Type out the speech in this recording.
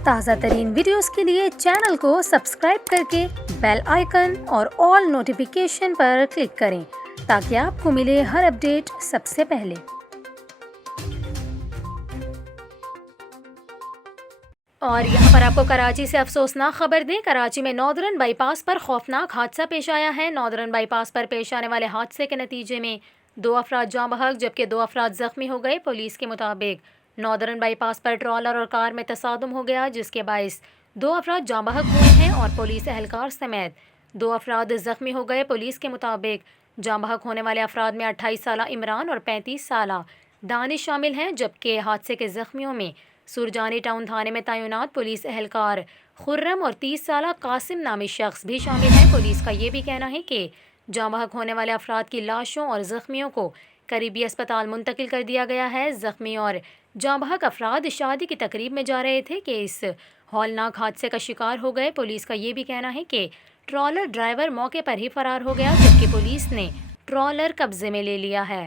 ताज़ा तरीन वीडियोस के लिए चैनल को सब्सक्राइब करके बेल आइकन और ऑल नोटिफिकेशन पर क्लिक करें ताकि आपको मिले हर अपडेट सबसे पहले। और यहाँ पर आपको कराची से अफसोसनाक खबर दें। कराची में नॉर्दर्न बाईपास पर खौफनाक हादसा पेश आया है। नॉर्दर्न बाईपास पर पेश आने वाले हादसे के नतीजे में 2 अफराद जाँ बहक जबकि 2 अफराद जख्मी हो गए। पुलिस के मुताबिक नॉर्दर्न बाईपास पर ट्रॉलर और कार में तसादुम हो गया जिसके बाइस 2 अफराद जाँ बहक हुए हैं और पुलिस एहलकार समेत 2 अफराद जख्मी हो गए। पुलिस के मुताबिक जाँ बहक होने वाले अफराद में 28 साला इमरान और 35 साला दानिश शामिल हैं जबकि हादसे के जख्मियों में सुरजानी टाउन थाने में तैनात पुलिस एहलकार खुर्रम और 30 साला कासिम नामी शख्स भी शामिल हैं। पुलिस का ये भी कहना है कि जाँ बहक होने वाले अफराद की लाशों और जख्मियों को करीबी अस्पताल मुंतकिल कर दिया गया है। जख्मी और जाँ बहक अफराद शादी की तकरीब में जा रहे थे कि इस हौलनाक हादसे का शिकार हो गए। पुलिस का ये भी कहना है कि ट्रॉलर ड्राइवर मौके पर ही फरार हो गया जबकि पुलिस ने ट्रॉलर कब्जे में ले लिया है।